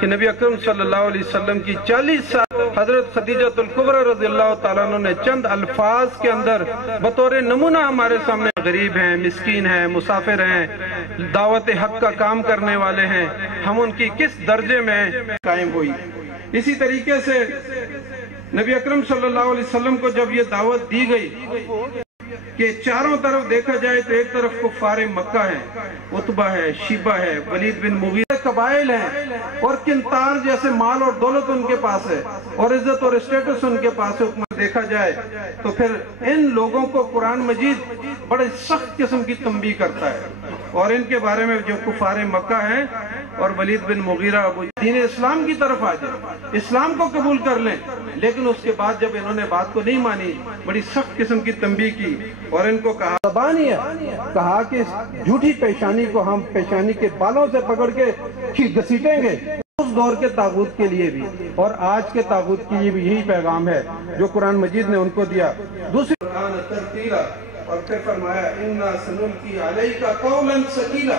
کہ نبی اکرم صلی اللہ علیہ وسلم کی 40 سال حضرت خدیجہ الکبریٰ رضی اللہ تعالیٰ عنہ نے چند الفاظ کے اندر بطور نمونہ ہمارے سامنے غریب ہیں، مسکین ہیں، مسافر ہیں، دعوت حق کا کام کرنے والے ہیں، ہم ان کی کس درجے میں قائم ہوئی۔ اسی طریقے سے نبی اکرم صلی اللہ علیہ وسلم کو جب یہ دعوت دی گئی کہ چاروں طرف دیکھا جائے تو ایک طرف کفار مکہ ہے، عتبہ ہے، شیبہ ہے، ولید بن مغیرہ، قبائل ہیں اور کنتار جیسے مال اور دولت ان کے پاس ہے اور عزت اور اسٹیٹس ان کے پاس ہے۔ حکومت دیکھا جائے تو پھر ان لوگوں کو قرآن مجید بڑے سخت قسم کی تنبیہ کرتا ہے اور ان کے بارے میں جو کفار مکہ ہیں اور ولید بن مغیرہ وہ دین اسلام کی طرف آ جائے، اسلام کو قبول کر لیں، لیکن اس کے بعد جب انہوں نے بات کو نہیں مانی، بڑی سخت قسم کی تنبیہ کی اور ان کو کہا زبانی ہے، کہا کہ جھوٹی پیشانی کو ہم پیشانی کے بالوں سے پکڑ کے گھسیٹیں گے۔ اس دور کے طاغوت کے لیے بھی اور آج کے طاغوت کے لیے بھی یہی پیغام ہے جو قرآن مجید نے ان کو دیا۔ دوسری قرآن ترتیلا، اور پھر فرمایا اِنَّا سَنُلْقِي عَلَيْكَ قَوْلًا ثَقِيلًا،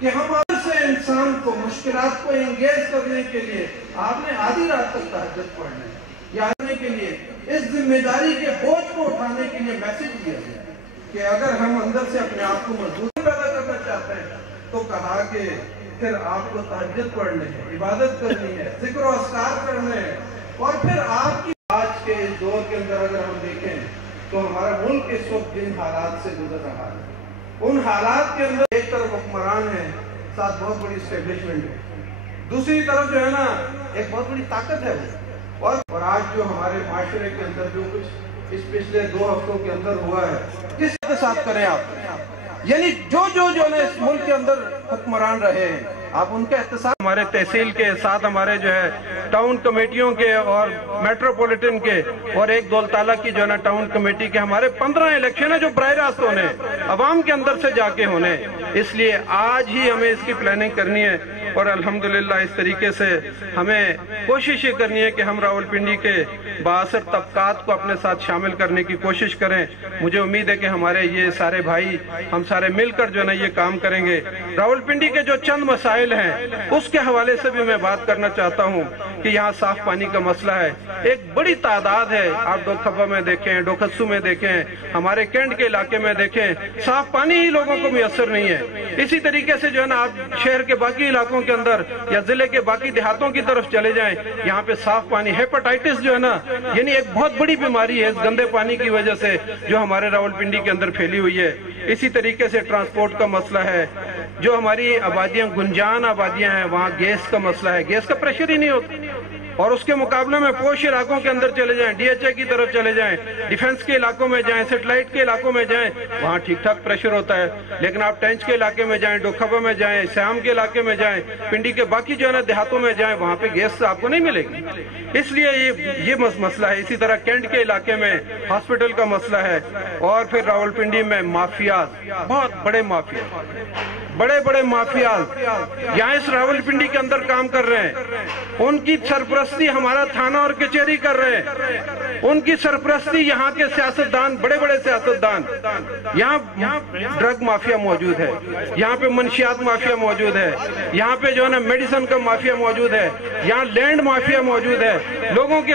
کہ ہمارے سے انسان کو مشکلات کو انگیز کرنے کے لیے آپ نے آدھی رات تک تہجد پڑھنا ہے، یا آنے کے لیے اس ذمہ داری کے بوجھ کو اٹھانے کے لیے میسج دیا گیا کہ اگر ہم اندر سے اپنے آپ کو مضبوط پیدا کرنا چاہتے ہیں تو کہا کہ پھر آپ کو تہجد پڑھنے ہے، عبادت کرنی ہے، ذکر و اذکار کرنے ہیں، اور پھر آپ کی آج کے اس دور کے اندر اگر ہم دیکھیں تو ہمارا ملک اس وقت جن حالات سے گزر رہا ہے، ان حالات کے اندر ایک طرف حکمران ہیں، ساتھ بہت بڑی اسٹیبلشمنٹ ہے، دوسری طرف جو ہے نا ایک بہت بڑی طاقت ہے اور آج جو ہمارے معاشرے کے اندر جو کچھ اس پچھلے 2 ہفتوں کے اندر ہوا ہے، کس کے ساتھ کریں آپ؟ یعنی جو اس ملک کے اندر حکمران رہے ہیں آپ ان کا احتساب، ہمارے تحصیل کے ساتھ ہمارے جو ہے ٹاؤن کمیٹیوں کے اور میٹروپولیٹن کے اور ایک دولتالہ کی جو ہے نا ٹاؤن کمیٹی کے ہمارے 15 الیکشن ہیں جو براہ راست ہونے عوام کے اندر سے جا کے ہونے، اس لیے آج ہی ہمیں اس کی پلاننگ کرنی ہے اور الحمدللہ اس طریقے سے ہمیں کوشش یہ کرنی ہے کہ ہم راولپنڈی کے بااثر طبقات کو اپنے ساتھ شامل کرنے کی کوشش کریں۔ مجھے امید ہے کہ ہمارے یہ سارے بھائی ہم سارے مل کر جو ہے نا یہ کام کریں گے۔ راولپنڈی کے جو چند مسائل ہیں اس کے حوالے سے بھی میں بات کرنا چاہتا ہوں کہ یہاں صاف پانی کا مسئلہ ہے، ایک بڑی تعداد ہے، آپ ڈوکھبا میں دیکھیں، ڈوکھسو میں دیکھیں، ہمارے کینٹ کے علاقے میں دیکھیں، صاف پانی ہی لوگوں کو میسر نہیں ہے۔ اسی طریقے سے جو ہے نا آپ شہر کے باقی علاقوں کے اندر یا ضلع کے باقی دیہاتوں کی طرف چلے جائیں، یہاں پہ صاف پانی، ہیپاٹائٹس جو ہے نا یعنی ایک بہت بڑی بیماری ہے اس گندے پانی کی وجہ سے جو ہمارے راولپنڈی کے اندر پھیلی ہوئی ہے۔ اسی طریقے سے ٹرانسپورٹ کا مسئلہ ہے، جو ہماری آبادیاں گنجان آبادیاں ہیں وہاں گیس کا مسئلہ ہے، گیس کا پریشر ہی نہیں ہوتا، اور اس کے مقابلے میں پوش علاقوں کے اندر چلے جائیں، ڈی ایچ اے کی طرف چلے جائیں، ڈیفنس کے علاقوں میں جائیں، سیٹلائٹ کے علاقوں میں جائیں، وہاں ٹھیک ٹھاک پریشر ہوتا ہے، لیکن آپ ٹینچ کے علاقے میں جائیں، ڈوکھبا میں جائیں، سیام کے علاقے میں جائیں، پنڈی کے باقی جو ہے نا دیہاتوں میں جائیں، وہاں پہ گیس آپ کو نہیں ملے گی، اس لیے یہ مسئلہ ہے۔ اسی طرح کینٹ کے علاقے میں ہاسپٹل کا مسئلہ ہے، اور پھر راولپنڈی میں مافیاز، بہت بڑے مافیاز یہاں اس راولپنڈی کے اندر کام کر رہے ہیں، ان کی سرپرستی ہمارا تھانہ اور کچہری کر رہے ہیں، ان کی سرپرستی یہاں کے سیاستدان، بڑے سیاستدان، یہاں ڈرگ مافیا موجود ہے، یہاں پہ منشیات مافیا موجود ہے، یہاں پہ جو ہے نا میڈیسن کا مافیا موجود ہے، یہاں لینڈ مافیا موجود ہے،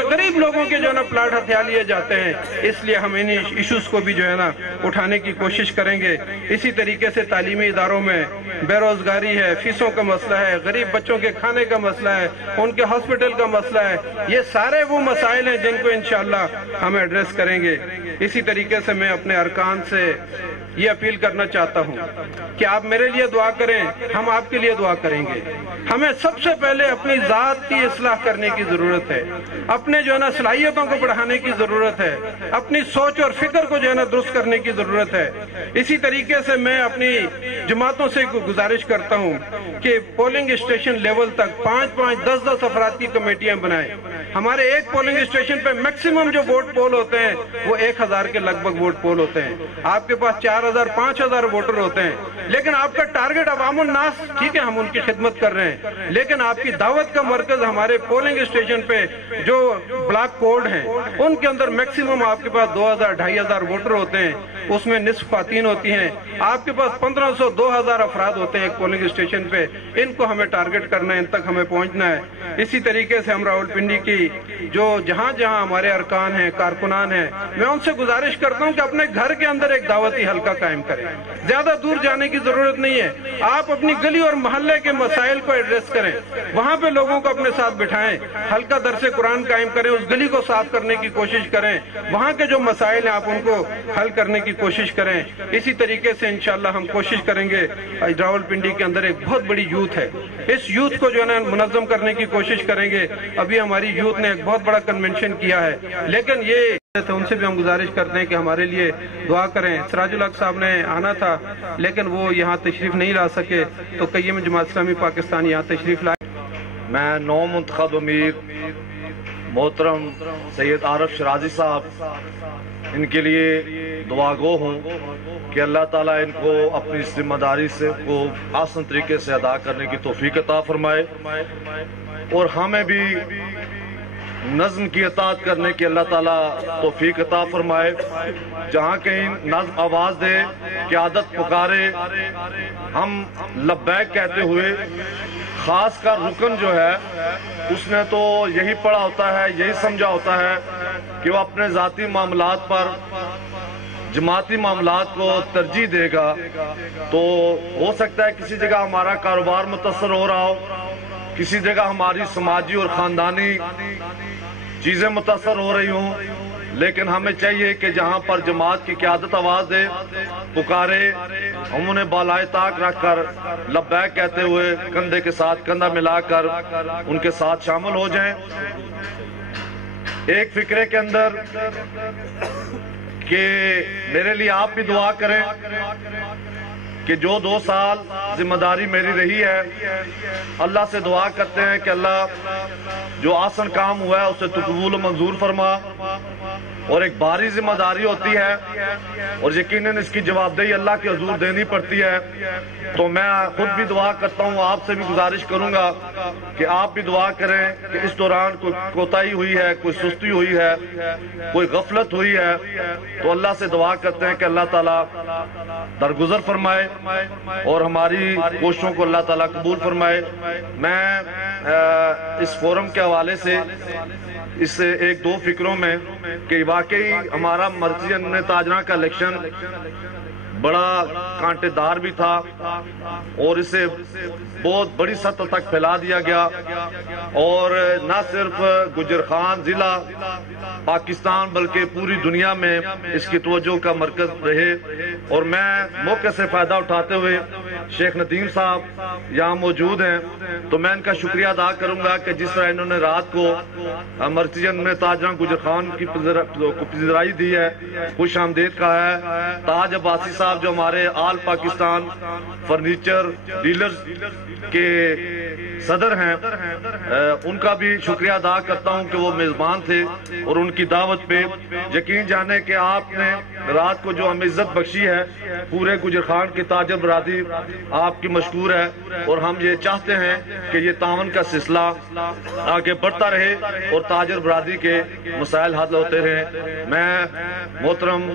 غریب لوگوں کے جو ہے نا پلاٹ ہتھیا لیے جاتے ہیں، اس لیے ہم ان ایشوز کو بھی جو ہے نا اٹھانے کی کوشش کریں گے۔ اسی طریقے سے تعلیمی اداروں میں بے روزگاری ہے، فیسوں کا مسئلہ ہے، غریب بچوں کے کھانے کا مسئلہ ہے، ان کے ہاسپٹل کا مسئلہ ہے، یہ سارے وہ مسائل ہیں جن کو انشاءاللہ ہم ایڈریس کریں گے۔ اسی طریقے سے میں اپنے ارکان سے یہ اپیل کرنا چاہتا ہوں کہ آپ میرے لیے دعا کریں، ہم آپ کے لیے دعا کریں گے۔ ہمیں سب سے پہلے اپنی ذات کی اصلاح کرنے کی ضرورت ہے، اپنے جو ہے نا صلاحیتوں کو بڑھانے کی ضرورت ہے، اپنی سوچ اور فکر کو جو ہے نا درست کرنے کی ضرورت ہے۔ اسی طریقے سے میں اپنی جماعتوں سے گزارش کرتا ہوں کہ پولنگ اسٹیشن لیول تک 5-5 10-10 افراد کی کمیٹیاں بنائیں، ہمارے ایک پولنگ اسٹیشن پہ میکسیمم جو ووٹ پول ہوتے ہیں وہ 1000 کے لگ بھگ ووٹ پول ہوتے ہیں. آپ کے پاس 4000 5000 ووٹر ہوتے ہیں, لیکن آپ کا ٹارگٹ عوام الناس, ٹھیک ہے ہم ان کی خدمت کر رہے ہیں, لیکن آپ کی دعوت کا مرکز ہمارے پولنگ اسٹیشن پہ جو بلاک کوڈ ہیں ان کے اندر میکسیمم آپ کے پاس 2000 2500 ووٹر ہوتے ہیں, اس میں نصف خواتین ہوتی ہیں. آپ کے پاس 1500 2000 افراد ہوتے ہیں ایک پولنگ اسٹیشن پہ, ان کو ہمیں ٹارگٹ کرنا ہے, ان تک ہمیں پہنچنا ہے. اسی طریقے سے ہم راولپنڈی کی جو جہاں جہاں ہمارے ارکان ہیں, کارکنان ہیں, میں ان سے گزارش کرتا ہوں کہ اپنے گھر کے اندر ایک دعوتی حلقہ قائم کریں. زیادہ دور جانے کی ضرورت نہیں ہے, آپ اپنی گلی اور محلے کے مسائل کو ایڈریس کریں, وہاں پہ لوگوں کو اپنے ساتھ بٹھائیں, ہلکا درس قرآن قائم کریں, اس گلی کو صاف کرنے کی کوشش کریں, وہاں کے جو مسائل ہیں آپ ان کو حل کرنے کی کوشش کریں. اسی طریقے سے انشاءاللہ ہم کوشش کریں گے. راولپنڈی کے اندر ایک بہت بڑی یوتھ ہے, اس یوتھ کو جو ہے نا منظم کرنے کی کوشش کریں گے. ابھی ہماری یوتھ نے ایک بہت بڑا کنونشن کیا ہے, لیکن یہ ان سے بھی ہم گزارش کرتے ہیں کہ ہمارے لیے دعا کریں. سراج الحق صاحب نے آنا تھا لیکن وہ یہاں تشریف نہیں لا سکے, تو قیم جماعت اسلامی پاکستان یہاں تشریف لائے. میں نو منتخب امیر محترم سید عارف شرازی صاحب, ان کے لیے دعا گو ہوں کہ اللہ تعالیٰ ان کو اپنی ذمہ داری سے کو آسان طریقے سے ادا کرنے کی توفیق عطا فرمائے, اور ہمیں بھی نظم کی اطاعت کرنے کی اللہ تعالیٰ توفیق عطا فرمائے. جہاں کہیں نظم آواز دے, قیادت پکارے, ہم لبیک کہتے ہوئے, خاص کر رکن جو ہے اس نے تو یہی پڑھا ہوتا ہے, یہی سمجھا ہوتا ہے کہ وہ اپنے ذاتی معاملات پر جماعتی معاملات کو ترجیح دے گا. تو ہو سکتا ہے کسی جگہ ہمارا کاروبار متاثر ہو رہا ہو, کسی جگہ ہماری سماجی اور خاندانی چیزیں متاثر ہو رہی ہوں, لیکن ہمیں چاہیے کہ جہاں پر جماعت کی قیادت آواز دے, پکارے, ہم انہیں بالائے طاق رکھ کر لبیک کہتے ہوئے کندھے کے ساتھ کندھا ملا کر ان کے ساتھ شامل ہو جائیں. ایک فکرے کے اندر کہ میرے لیے آپ بھی دعا کریں کہ جو 2 سال ذمہ داری میری رہی ہے, اللہ سے دعا کرتے ہیں کہ اللہ جو آسان کام ہوا ہے اسے تو قبول و منظور فرما. اور ایک بھاری ذمہ داری ہوتی ہے اور یقیناً اس کی جواب دہی اللہ کے حضور دینی پڑتی ہے. تو میں خود بھی دعا کرتا ہوں, آپ سے بھی گزارش کروں گا کہ آپ بھی دعا کریں کہ اس دوران کوئی کوتاہی ہوئی ہے, کوئی سستی ہوئی ہے, کوئی غفلت ہوئی ہے, تو اللہ سے دعا کرتے ہیں کہ اللہ تعالیٰ درگزر فرمائے اور ہماری کوششوں کو اللہ تعالیٰ قبول فرمائے. میں اس فورم کے حوالے سے اس 1-2 فکروں میں کہ واقعی ہمارا مرکزی امن تاجراں کا الیکشن بڑا کانٹے دار بھی تھا اور اسے بہت بڑی سطح تک پھیلا دیا گیا, اور نہ صرف گجرخان ضلع پاکستان بلکہ پوری دنیا میں اس کی توجہ کا مرکز رہے. اور میں موقع سے فائدہ اٹھاتے ہوئے, شیخ ندیم صاحب یہاں موجود ہیں, تو میں ان کا شکریہ ادا کروں گا کہ جس طرح انہوں نے رات کو مرکزی امن تاجراں گجرخان کی پذیرائی دی ہے, خوش آمدید کہا ہے. تاج عباسی صاحب جو ہمارے آل پاکستان فرنیچر ڈیلرز کے صدر ہیں, ان کا بھی شکریہ ادا کرتا ہوں کہ وہ میزبان تھے, اور ان کی دعوت پہ یقین جانے کہ آپ نے رات کو جو ہمیں عزت بخشی ہے, پورے گجرخان کی تاجر برادری آپ کی مشکور ہے, اور ہم یہ چاہتے ہیں کہ یہ تعاون کا سلسلہ آگے بڑھتا رہے اور تاجر برادری کے مسائل حل ہوتے رہیں. میں محترم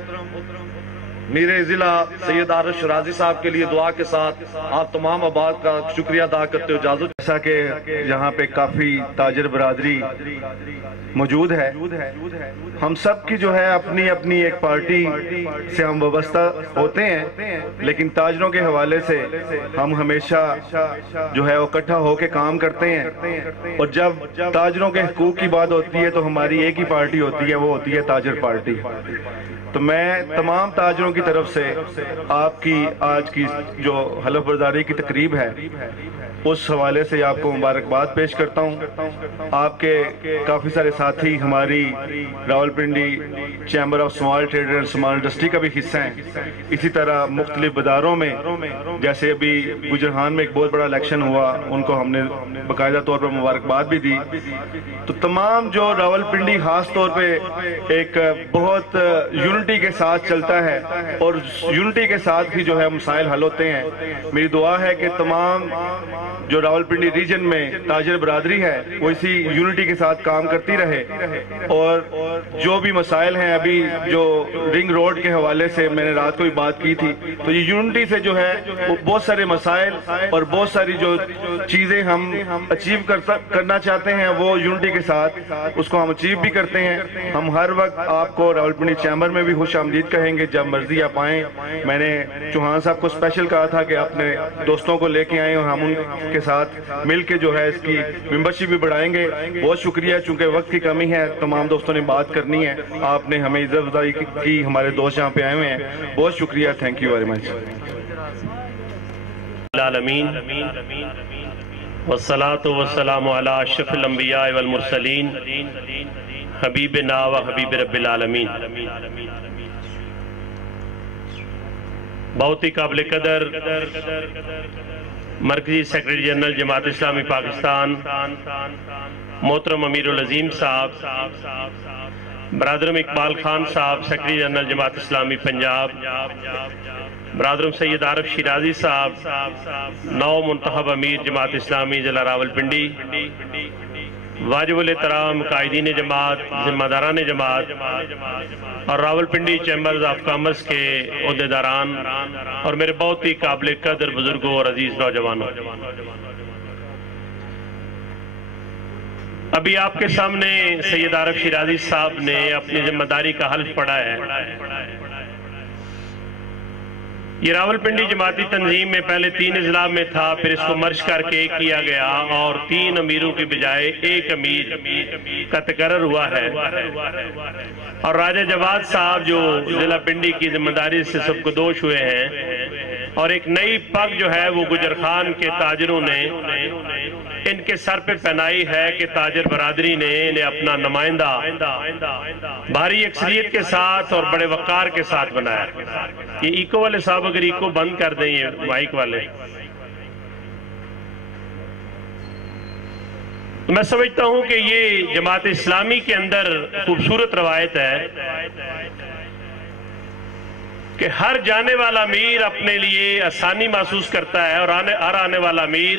میر ضلع سید عارف شرازی صاحب کے لیے دعا کے ساتھ آپ تمام آباد کا شکریہ ادا کرتے ہو اجازت. جیسا کہ یہاں پہ کافی تاجر برادری موجود ہے, ہم سب کی جو ہے اپنی اپنی ایک پارٹی سے ہم وابستہ ہوتے ہیں, لیکن تاجروں کے حوالے سے ہم ہمیشہ جو ہے وہ اکٹھا ہو کے کام کرتے ہیں. اور جب تاجروں کے حقوق کی بات ہوتی ہے تو ہماری ایک ہی پارٹی ہوتی ہے, وہ ہوتی ہے تاجر پارٹی. تو میں تمام تاجروں کی طرف سے آپ کی آج کی جو حلف برداری کی تقریب ہے اس حوالے سے آپ کو مبارکباد پیش کرتا ہوں۔ آپ کے کافی سارے ساتھی ہماری Rawalpindi chamber of small trader and small industry کا بھی حصہ ہیں، اسی طرح مختلف اداروں میں، جیسے ابھی گجرہان میں ایک بہت بڑا الیکشن ہوا، ان کو ہم نے باقاعدہ طور پر مبارکباد بھی دی۔ تو تمام جو راولپنڈی خاص طور پہ ایک بہت یونٹی کے ساتھ چلتا ہے اور یونٹی کے ساتھ ہی جو ہے مسائل حل ہوتے ہیں، میری دعا ہے کہ تمام جو راولپنڈی ریجن میں تاجر برادری ہے وہ اسی یونٹی کے ساتھ کام کرتی رہے، اور جو بھی مسائل ہیں، ابھی جو رنگ روڈ کے حوالے سے میں نے رات کو بھی بات کی تھی، تو یہ یونٹی سے جو ہے وہ بہت سارے مسائل اور بہت ساری جو چیزیں ہم اچیو کرنا چاہتے ہیں وہ یونٹی کے ساتھ اس کو ہم اچیو بھی کرتے ہیں۔ ہم ہر وقت آپ کو راولپنڈی چیمبر میں بھی خوش آمدید کہیں گے، جب مرضی آپ آئیں۔ میں نے چوہان صاحب کو اسپیشل کہا تھا کہ اپنے دوستوں کو لے کے آئیں اور ہم ان کے ساتھ مل کے جو ہے اس کی ممبرشپ بھی بڑھائیں گے۔ بہت شکریہ، چونکہ وقت کی کمی ہے، تمام دوستوں نے بات کرنی ہے، آپ نے ہمیں عزت افزائی کی، ہمارے دوست یہاں پہ آئے ہوئے ہیں، بہت شکریہ، تھینک یو ویری مچ۔ العالمین والصلاة والسلام علی اشرف الانبیاء والمرسلین حبیبنا و حبیب رب العالمین۔ بہت ہی قابل قدر مرکزی سیکرٹری جنرل جماعت اسلامی پاکستان محترم امیر العظیم صاحب، برادرم اقبال خان صاحب سیکرٹری جنرل جماعت اسلامی پنجاب، برادرم سید عارف شیرازی صاحب نو منتخب امیر جماعت اسلامی ضلع راولپنڈی، واجب الاحترام قائدین جماعت، ذمہ داران جماعت اور راولپنڈی چیمبرز آف کامرس کے عہدیداران اور میرے بہت ہی قابل قدر بزرگوں اور عزیز نوجوانوں، ابھی آپ کے سامنے سید عارف شیرازی صاحب نے اپنی ذمہ داری کا حلف پڑھا ہے۔ یہ راولپنڈی جماعتی تنظیم میں پہلے 3 اضلاع میں تھا، پھر اس کو مرج کر کے ایک کیا گیا اور 3 امیروں کی بجائے ایک امیر کا تقرر ہوا ہے، اور راجہ جواد صاحب جو ضلع پنڈی کی ذمہ داری سے سب کو دوش ہوئے ہیں، اور ایک نئی پگ جو ہے وہ گجرخان کے تاجروں نے ان کے سر پہ پہنائی ہے کہ تاجر برادری نے انہیں اپنا نمائندہ بھاری اکثریت کے ساتھ اور بڑے وقار کے ساتھ بنایا۔ یہ ایکو والے صاحب اگر ایکو بند کر دیں، یہ مائک والے، میں سمجھتا ہوں کہ یہ جماعت اسلامی کے اندر خوبصورت روایت ہے کہ ہر جانے والا امیر اپنے لیے آسانی محسوس کرتا ہے، اور ہر آنے والا امیر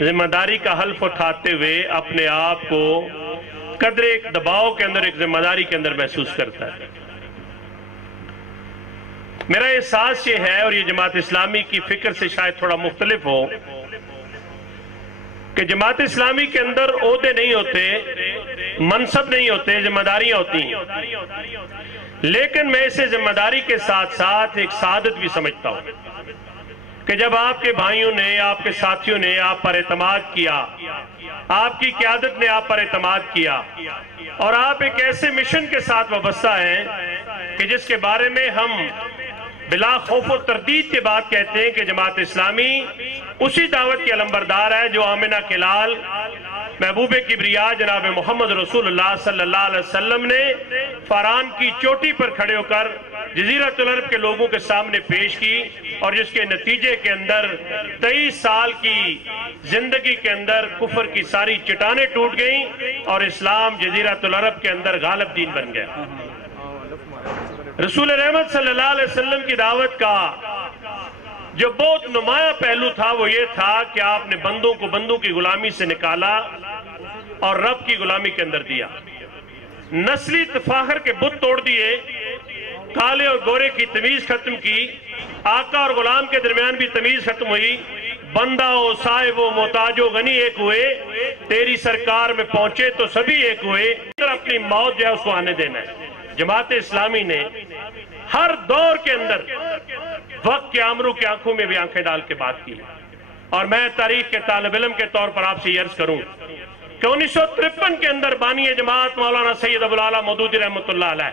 ذمہ داری کا حلف اٹھاتے ہوئے اپنے آپ کو قدر ایک دباؤ کے اندر، ایک ذمہ داری کے اندر محسوس کرتا ہے۔ میرا احساس یہ ہے، اور یہ جماعت اسلامی کی فکر سے شاید تھوڑا مختلف ہو، کہ جماعت اسلامی کے اندر عہدے نہیں ہوتے، منصب نہیں ہوتے، ذمہ داریاں ہوتی ہیں، لیکن میں اسے ذمہ داری کے ساتھ ساتھ ایک سعادت بھی سمجھتا ہوں کہ جب آپ کے بھائیوں نے، آپ کے ساتھیوں نے آپ پر اعتماد کیا، آپ کی قیادت نے آپ پر اعتماد کیا، اور آپ ایک ایسے مشن کے ساتھ وابستہ ہیں کہ جس کے بارے میں ہم بلا خوف و تردید کے بعد کہتے ہیں کہ جماعت اسلامی اسی دعوت کی علمبردار ہے جو آمنہ کے لال محبوب کبریا جناب محمد رسول اللہ صلی اللہ علیہ وسلم نے فاران کی چوٹی پر کھڑے ہو کر جزیرۃ العرب کے لوگوں کے سامنے پیش کی، اور جس کے نتیجے کے اندر 23 سال کی زندگی کے اندر کفر کی ساری چٹانیں ٹوٹ گئیں اور اسلام جزیرۃ العرب کے اندر غالب دین بن گیا۔ رسول رحمت صلی اللہ علیہ وسلم کی دعوت کا جو بہت نمایاں پہلو تھا وہ یہ تھا کہ آپ نے بندوں کو بندوں کی غلامی سے نکالا اور رب کی غلامی کے اندر دیا، نسلی تفاخر کے بت توڑ دیے، کالے اور گورے کی تمیز ختم کی، آقا اور غلام کے درمیان بھی تمیز ختم ہوئی، بندہ و صاحب و محتاج و غنی ایک ہوئے، تیری سرکار میں پہنچے تو سبھی ایک ہوئے، اپنی موت جو ہے اس کو آنے دینا ہے۔ جماعت اسلامی نے ہر دور کے اندر وقت کے آمروں کی آنکھوں میں بھی آنکھیں ڈال کے بات کی، اور میں تاریخ کے طالب علم کے طور پر آپ سے یہ عرض کروں کہ 1953 کے اندر بانی جماعت مولانا سید ابوالعلا مودودی رحمۃ اللہ علیہ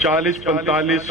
40-45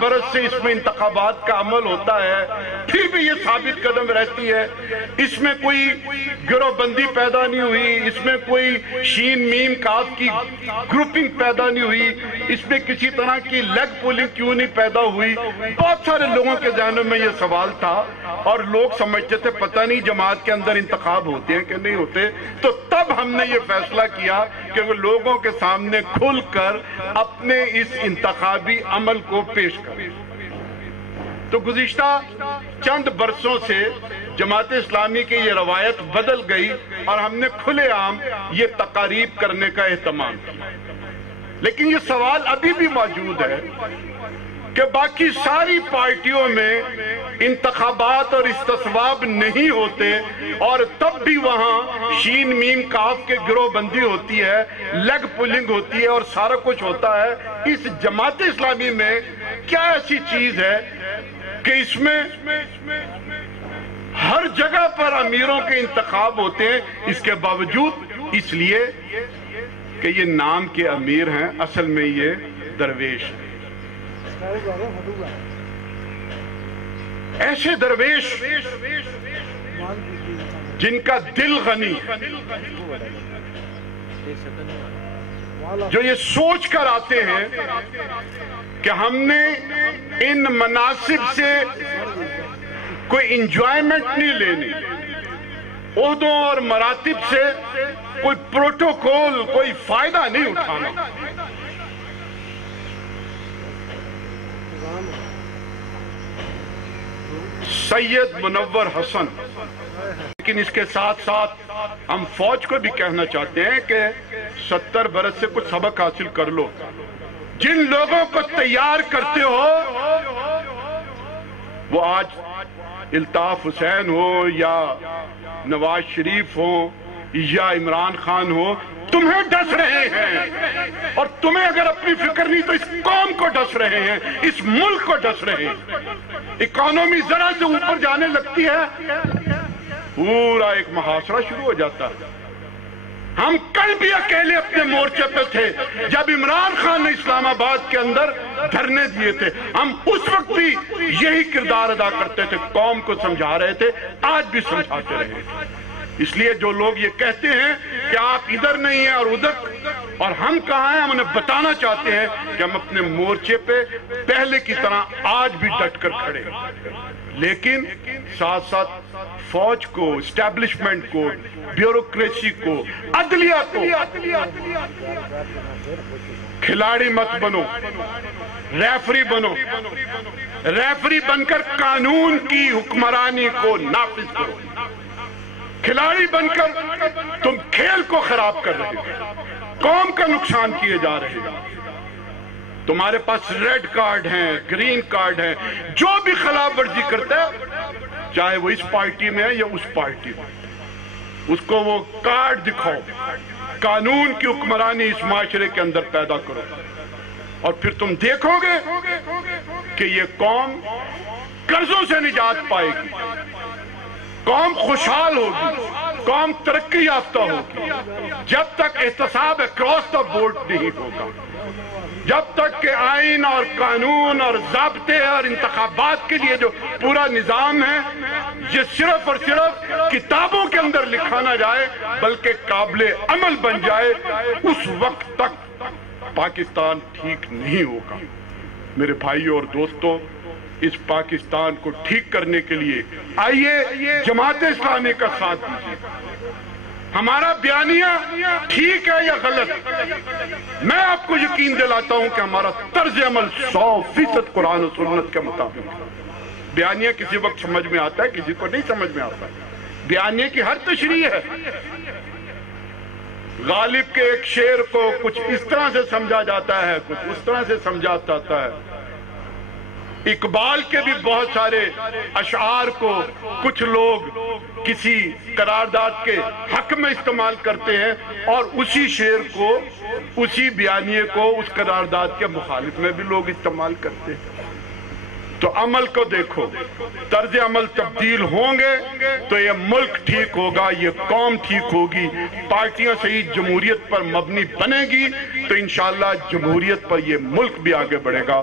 برس سے اس میں انتخابات کا عمل ہوتا ہے، پھر بھی یہ ثابت قدم رہتی ہے، اس میں کوئی گروہ بندی پیدا نہیں ہوئی، اس میں کوئی شین میم کاف کی گروپنگ پیدا نہیں ہوئی، اس میں کسی طرح کی لیگ پولنگ کیوں نہیں پیدا ہوئی۔ بہت سارے لوگوں کے ذہنوں میں یہ سوال تھا اور لوگ سمجھتے تھے پتہ نہیں جماعت کے اندر انتخاب ہوتے ہیں کہ نہیں ہوتے۔ تو تب ہم نے یہ فیصلہ کیا کہ وہ لوگوں کے سامنے کھل کر اپنے اس انتخابی عمل کو پیش کریں۔ تو گزشتہ چند برسوں سے جماعت اسلامی کی یہ روایت بدل گئی اور ہم نے کھلے عام یہ تقاریب کرنے کا اہتمام کیا، لیکن یہ سوال ابھی بھی موجود ہے کہ باقی ساری پارٹیوں میں انتخابات اور استصواب نہیں ہوتے اور تب بھی وہاں شین میم کاف کے گروہ بندی ہوتی ہے، لیگ پولنگ ہوتی ہے اور سارا کچھ ہوتا ہے۔ اس جماعت اسلامی میں کیا ایسی چیز ہے کہ اس میں ہر جگہ پر امیروں کے انتخاب ہوتے ہیں، اس کے باوجود اس لیے کہ یہ نام کے امیر ہیں، اصل میں یہ درویش ہیں۔ ایسے درویش جن کا دل غنی ہے، جو یہ سوچ کر آتے ہیں کہ ہم نے ان مناصب سے کوئی انجوائمنٹ نہیں لینی، عہدوں اور مراتب سے کوئی پروٹوکول، کوئی فائدہ نہیں اٹھانا۔ سید منور حسن، لیکن اس کے ساتھ ساتھ ہم فوج کو بھی کہنا چاہتے ہیں کہ 70 برس سے کچھ سبق حاصل کر لو۔ جن لوگوں کو تیار کرتے ہو وہ آج الطاف حسین ہو یا نواز شریف ہو یا عمران خان ہو، تمہیں ڈس رہے ہیں، اور تمہیں اگر اپنی فکر نہیں تو اس قوم کو ڈس رہے ہیں، اس ملک کو ڈس رہے ہیں۔ اکانومی ذرا سے اوپر جانے لگتی ہے، پورا ایک محاصرہ شروع ہو جاتا ہے۔ ہم کل بھی اکیلے اپنے مورچے پہ تھے جب عمران خان نے اسلام آباد کے اندر دھرنے دیے تھے، ہم اس وقت بھی یہی کردار ادا کرتے تھے، قوم کو سمجھا رہے تھے، آج بھی سمجھاتے رہے۔ اس لیے جو لوگ یہ کہتے ہیں کہ آپ ادھر نہیں ہیں اور ادھر اور ہم کہاں ہیں، ہم انہیں بتانا چاہتے ہیں کہ ہم اپنے مورچے پہ پہلے کی طرح آج بھی ڈٹ کر کھڑے ہیں، لیکن ساتھ ساتھ فوج کو، اسٹیبلشمنٹ کو، بیوروکریسی کو، عدلیہ کو کھلاڑی مت بنو، ریفری بنو، ریفری بن کر قانون کی حکمرانی کو نافذ کرو۔ کھلاڑی بن کر تم کھیل کو خراب کر رہے ہو، قوم کا نقصان کیے جا رہے ہو۔ تمہارے پاس ریڈ کارڈ ہیں، گرین کارڈ ہیں، جو بھی خلاف ورزی کرتا ہے، چاہے وہ اس پارٹی میں ہے یا اس پارٹی میں، اس کو وہ کارڈ دکھاؤ، قانون کی حکمرانی اس معاشرے کے اندر پیدا کرو، اور پھر تم دیکھو گے کہ یہ قوم قرضوں سے نجات پائے گی، قوم خوشحال ہوگی، قوم ترقی یافتہ ہوگی، جب تک احتساب اکراس دا بورڈ نہیں ہوگا، جب تک کہ آئین اور قانون اور ضابطے اور انتخابات کے لیے جو پورا نظام ہے یہ صرف اور صرف کتابوں کے اندر لکھا نہ جائے بلکہ قابل عمل بن جائے، اس وقت تک پاکستان ٹھیک نہیں ہوگا۔ میرے بھائیوں اور دوستوں، اس پاکستان کو ٹھیک کرنے کے لیے آئیے جماعت اسلامی کا ساتھ دیجیے۔ ہمارا بیانیہ ٹھیک ہے یا غلط، میں آپ کو یقین دلاتا ہوں کہ ہمارا طرز عمل 100% قرآن و سنت کے مطابق ہے۔ بیانیہ کسی وقت سمجھ میں آتا ہے، کسی کو نہیں سمجھ میں آتا ہے، بیانیہ کی ہر تشریح ہے۔ غالب کے ایک شعر کو کچھ اس طرح سے سمجھا جاتا ہے، کچھ اس طرح سے سمجھا جاتا ہے۔ اقبال کے بھی بہت سارے اشعار کو کچھ لوگ کسی قرارداد کے حق میں استعمال کرتے ہیں اور اسی شعر کو، اسی بیانیے کو اس قرارداد کے مخالف میں بھی لوگ استعمال کرتے ہیں۔ تو عمل کو دیکھو، طرز عمل تبدیل ہوں گے تو یہ ملک ٹھیک ہوگا، یہ قوم ٹھیک ہوگی، پارٹیاں صحیح جمہوریت پر مبنی بنے گی تو انشاءاللہ جمہوریت پر یہ ملک بھی آگے بڑھے گا۔